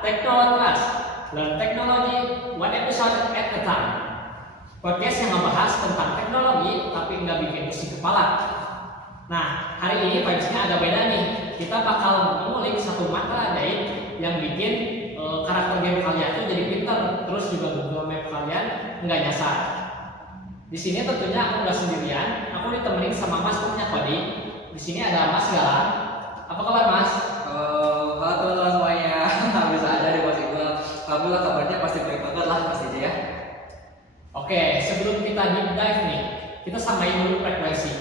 Teknologi, Learn Technology One Episode at a Time. Podcast yang ngebahas tentang teknologi tapi nggak bikin pusing kepala. Nah, hari ini vibes-nya agak beda nih. Kita bakal mengulik satu mata ajaib yang bikin karakter game kalian tuh jadi pintar, terus juga Google Map kalian nggak nyasar. Di sini tentunya aku nggak sendirian, aku ditemenin sama Mas punya Kodi. Di sini ada Mas Galang. Apa kabar Mas? Halo teman-teman semuanya, bisa aja deh Mas Iqbal. Alhamdulillah kabarnya pasti baik banget lah pastinya ya. Oke, sebelum kita deep dive nih, kita samain dulu frekuensi.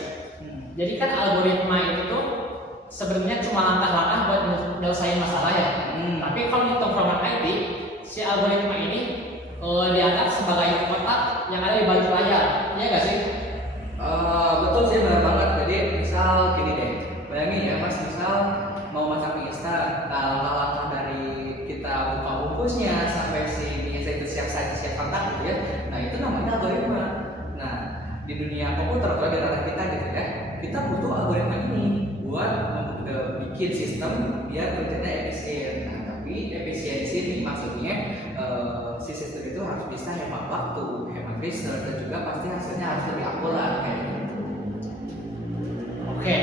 Jadi kan algoritma itu tuh sebenarnya cuma langkah-langkah buat nyelesain masalah ya. Tapi kalau di tongkrongan IT, si algoritma ini dianggap sebagai otak yang ada di balik layar, iya nggak sih? Betul sih, benar banget. Jadi misal gini deh, bayangin ya Mas, misal mau masak mie instan, nah langkah-langkah dari kita buka bungkusnya sampai si mie instan itu siap saji siap kontak gitu ya. Nah itu namanya algoritma. Nah di dunia komputer atau di ranah kita gitu ya, kita butuh algoritma ini buat bikin sistem biar kerjanya efisien. Nah tapi efisiensi ini maksudnya si sistem itu harus bisa hemat waktu, hemat research, dan juga pasti hasilnya harus lebih akurat kayak gitu. Oke,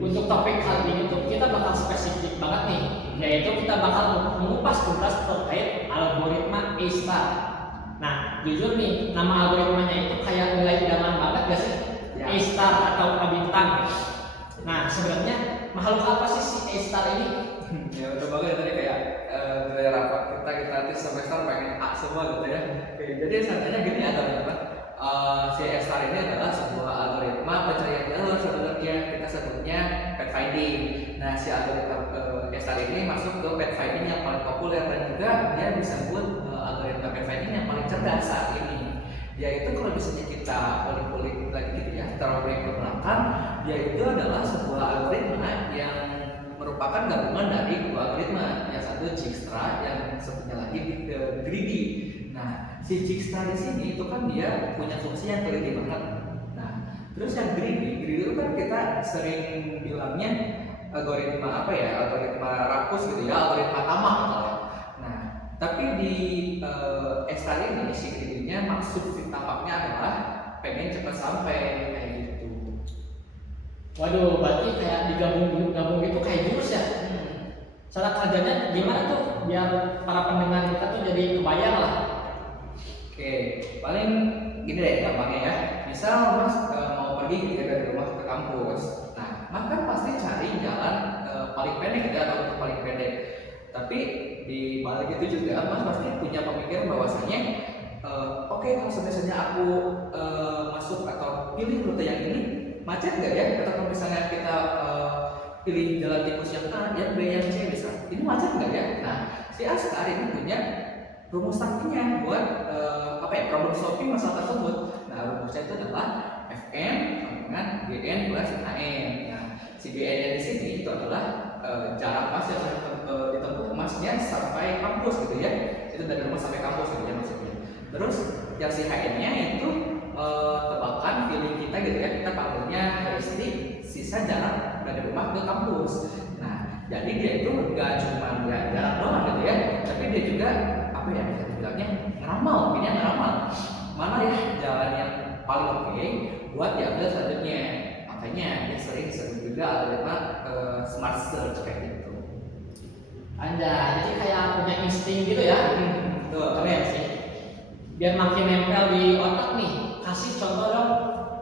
untuk topik kali ini tuh kita bakal spesifik banget nih, yaitu kita bakal mengupas tuntas terkait algoritma A-star. Nah, jujur nih, nama algoritmanya itu kayak nilai idaman banget gak sih? Ya. A-star atau A bintang. Nah, sebenarnya makhluk apa sih si A-star ini? Ya udah banget tadi kayak nilai rapat kita nanti semester pengen A semua gitu ya. Oke, jadi sebenarnya gini ya teman-teman. Si A-star ini adalah sebuah algoritma pencarian jalur sebenarnya, kita sebutnya pathfinding. Nah, si algoritma A-star ini masuk ke pathfinding yang paling populer dan juga dia disebut algoritma pathfinding yang paling cerdas saat ini. Yaitu kalau misalnya kita kulik-kulik lagi gitu ya, taruh ke belakang, dia itu adalah sebuah algoritma yang merupakan gabungan dari dua algoritma, yang satu Dijkstra, yang satunya lagi Greedy. Nah, si Dijkstra di sini itu kan dia punya fungsi yang teliti banget. Nah, terus yang Greedy itu kan kita sering bilangnya algoritma apa ya? Algoritma rakus gitu ya, algoritma tamak misalnya. Nah, tapi di Dijkstra ini si Greedy-nya maksud si tamaknya adalah pengen cepat sampai kayak gitu. Waduh, berarti kayak digabung gitu kayak jurus ya. Cara kerjanya gimana tuh biar para pendengar kita tuh jadi kebayang lah. Oke, paling gini deh gampangnya ya. Misal Mas mau pergi gitu ya dari rumah ke kampus. Nah, Mas kan pasti cari jalan paling pendek gitu atau rute paling pendek. Tapi di balik itu juga Mas pasti punya pemikiran bahwasanya oke, kalau misalnya aku masuk atau pilih rute yang ini, macet nggak ya? Atau kalau misalnya kita pilih jalan tikus yang A, yang B, yang C bisa, ini macet nggak ya? Nah, si A-star ini punya rumus saktinya buat problem solving masalah tersebut. Nah, rumusnya itu adalah Fn sama dengan Gn plus Hn. Nah, si Gn di sini itu adalah jarak Mas yang ditempuh Masnya sampai kampus gitu ya. Itu dari rumah sampai kampus gitu ya maksudnya. Terus yang si Hn-nya itu tebakan feeling kita gitu ya, kita panggilnya heuristik, sisa jarak dari rumah ke kampus. Nah, jadi dia itu nggak cuma jarak doang gitu ya, tapi dia juga apa ya bisa dibilangnya ngeramal, mungkin ngeramal mana ya jalan yang paling oke buat diambil selanjutnya. Makanya dia sering disebut juga algoritma smart search kayak gitu. Anjay, jadi kayak punya insting gitu ya. Betul. Keren sih. Biar makin nempel di otak nih. Kasih contoh dong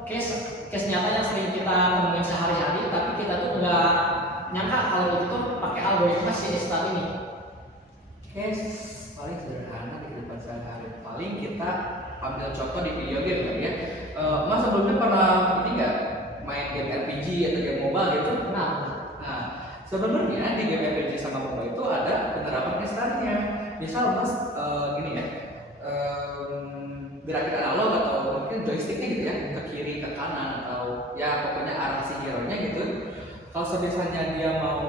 case nyata yang sering kita temuin sehari-hari tapi kita tuh nggak nyangka kalau itu pakai algoritma si A-star ini. Case paling sederhana di kehidupan sehari-hari, paling kita ambil contoh di video game kan ya. Mas sebelumnya pernah ini nggak main game RPG atau game MOBA gitu? Nah, Sebenarnya di game RPG sama MOBA itu ada penerapan A-starnya. Misal Mas gini ya, gerakan analog atau mungkin joysticknya gitu ya, ke kiri ke kanan atau ya pokoknya arah si hero-nya gitu. Kalau misalnya dia mau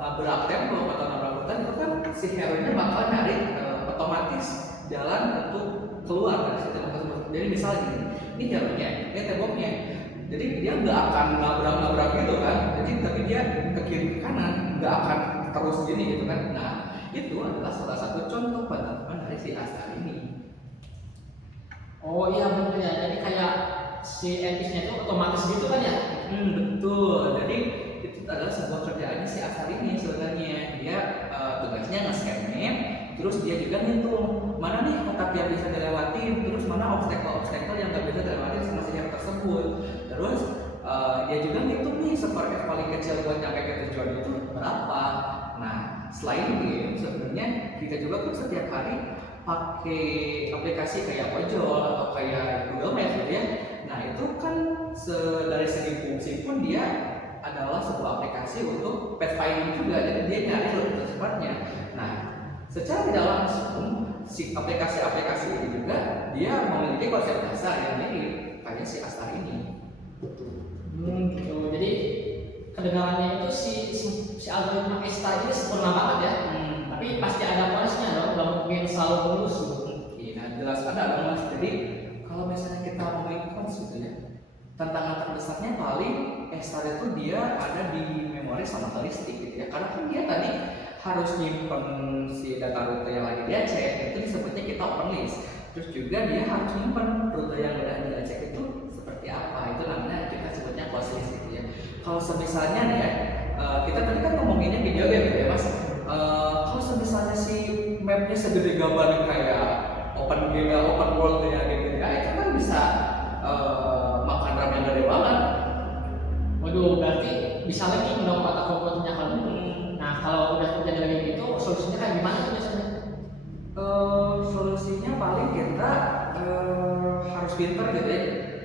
nabrak tembok atau nabrak hutan, itu kan si hero-nya bakal nyari otomatis jalan untuk keluar dari situ tersebut. Jadi misalnya gini, ini hero-nya, ini temboknya, jadi dia nggak akan nabrak gitu kan. Jadi tapi dia ke kiri ke kanan, nggak akan terus gini gitu kan. Nah, itu adalah salah satu contoh penerapan dari si Astar ini. Oh iya bener ya, jadi kayak si NPC-nya itu otomatis gitu kan ya? Betul. Jadi itu adalah sebuah kerjaannya si Astar ini sebenarnya. Dia tugasnya nge-scan map, terus dia juga ngitung mana nih kotak yang bisa dilewati, terus mana obstacle yang nggak bisa dilewati sama si hero tersebut. Terus dia juga ngitung nih super F paling kecil buat nyampe ke tujuan itu berapa. Nah, selain game sebenarnya kita juga kan setiap hari pakai aplikasi kayak ojol atau kayak Google Maps gitu ya. Nah itu kan dari segi fungsi pun dia adalah sebuah aplikasi untuk pathfinding juga, jadi dia nyari rute cepatnya. Nah secara tidak langsung si aplikasi-aplikasi ini juga dia memiliki konsep dasar yang mirip kayak si Astar ini. Gitu. Jadi kedengarannya itu si algoritma Astar ini sempurna banget ya. Tapi pasti ada bonusnya dong, nggak mungkin selalu mulus gitu. Iya jelas ada dong mas. Jadi kalau misalnya kita ngomongin cons gitu ya, tantangan terbesarnya paling Astar itu dia ada di memori sama heuristik gitu ya. Karena kan dia tadi harus nyimpen si data rute yang lagi dia cek, itu disebutnya kita open list. Terus juga dia harus nyimpen rute yang udah dia cek itu seperti apa, itu namanya kita sebutnya closed list gitu ya. Kalau misalnya nih ya, kita tadi kan ngomonginnya video game gitu ya mas. Kalau misalnya si mapnya segede gambar kayak open game, open world ya gitu ya, itu kan bisa makan RAM yang gede banget. Waduh, berarti bisa lagi dong kata komputernya kalau gitu. Nah kalau udah terjadi lagi gitu, solusinya kayak gimana tuh biasanya? Solusinya paling kita harus pinter gitu ya,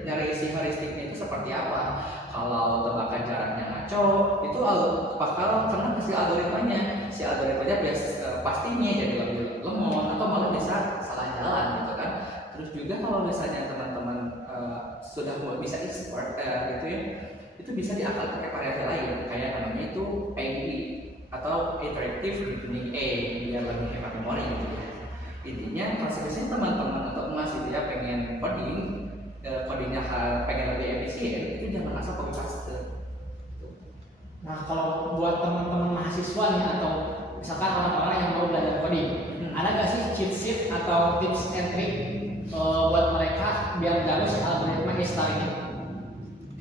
nyari isi heuristiknya itu seperti apa. Kalau tebakan jaraknya ngaco, itu bakal kena si algoritmanya. Si algoritmanya pastinya jadi lebih lemot atau malah bisa salah jalan gitu kan. Terus juga kalau misalnya teman-teman sudah bisa expert gitu ya, itu bisa diakal pakai variasi lain kayak namanya itu AIE atau Interactive Reasoning A, biar lebih hemat memori gitu ya. Intinya konsepnya teman-teman atau emas gitu ya pengen coding, codingnya pengen lebih efisien, itu jangan asal copy paste. Nah kalau buat teman-teman mahasiswa nih atau misalkan orang-orang yang mau belajar coding, ada nggak sih cheat sheet atau tips and trick buat mereka biar jago si algoritma Astar ini?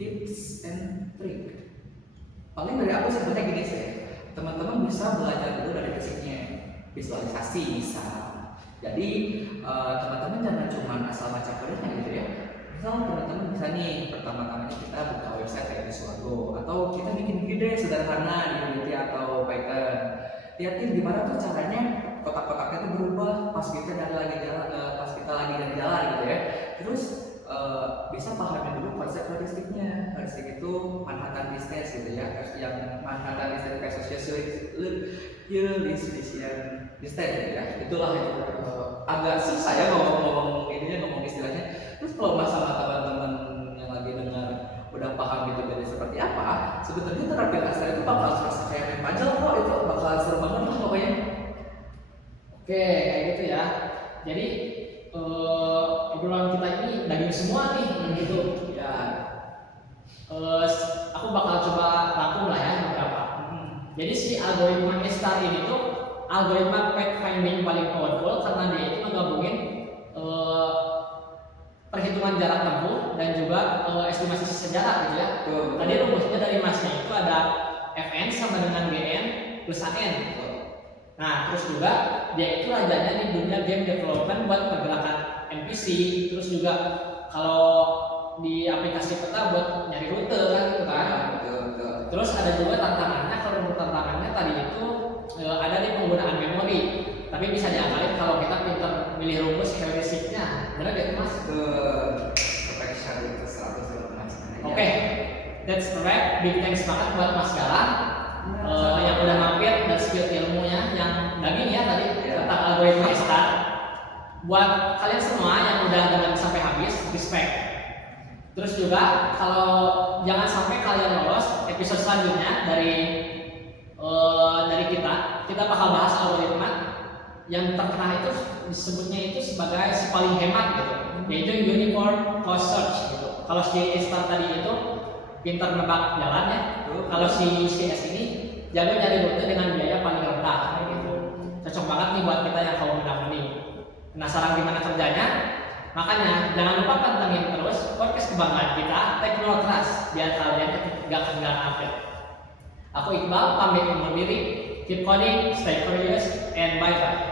Tips and trick. Paling dari aku sebenarnya gini sih, teman-teman bisa belajar dulu dari basicnya, visualisasi bisa. Jadi teman-teman jangan cuma asal baca kodenya gitu ya. Misal teman-teman bisa nih pertama-tamanya kita buka website kayak Visualgo atau kita bikin ide sederhana di Unity atau Python. Lihatin gimana tuh caranya kotak-kotaknya itu berubah pas kita lagi dari jalan gitu ya. Terus bisa pahami dulu konsep heuristiknya. Heuristik itu Manhattan distance gitu ya. Yang Manhattan distance versus Euclidean distance gitu ya. Itulah itu agak susah ya ngomong istilahnya. Terus kalau masalah teman-teman yang lagi dengar udah paham gitu jadi seperti apa, sebetulnya terapin Astar itu bakal serasa kayak main puzzle kok, itu bakal seru banget lah pokoknya. Oke, kayak gitu ya. Jadi obrolan kita ini daging semua nih gitu. Ya. Aku bakal coba rangkum lah ya beberapa. Jadi si algoritma Astar ini tuh algoritma pathfinding paling powerful karena dia itu menggabungin perhitungan jarak tempuh dan juga estimasi sisa jarak gitu ya. Tadi rumusnya dari masnya itu ada Fn sama dengan Gn plus An. Nah terus juga dia itu rajanya di dunia game development buat pergerakan NPC. Terus juga kalau di aplikasi peta buat nyari rute kan gitu kan. Terus ada juga tantangannya, kalau menurut tantangannya tadi itu ada di penggunaan memori. Tapi bisa diakalin kalau kita pintar milih rumus heuristiknya. Benar gak mas? Perfection itu 100 mas. Oke, that's correct. Big thanks banget buat Mas Galang yang udah mampir dan spill ilmunya yang daging ya tadi tentang algoritma Astar. Buat kalian semua yang udah dengerin sampai habis, respect. Terus juga kalau jangan sampai kalian lolos episode selanjutnya dari kita bakal bahas algoritma yang terkenal itu disebutnya itu sebagai si paling hemat gitu, yaitu uniform cost search gitu. Kalau si Astar tadi itu pintar nebak jalan ya, kalau si UCS ini jago nyari rute dengan biaya paling rendah gitu. cocok banget nih buat kita yang kalau udah mending. Penasaran gimana kerjanya? Makanya jangan lupa pantengin terus podcast kebanggaan kita Teknotrust biar kalian gak ketinggalan update. Aku Iqbal pamit undur diri. Keep coding, stay curious, and bye bye.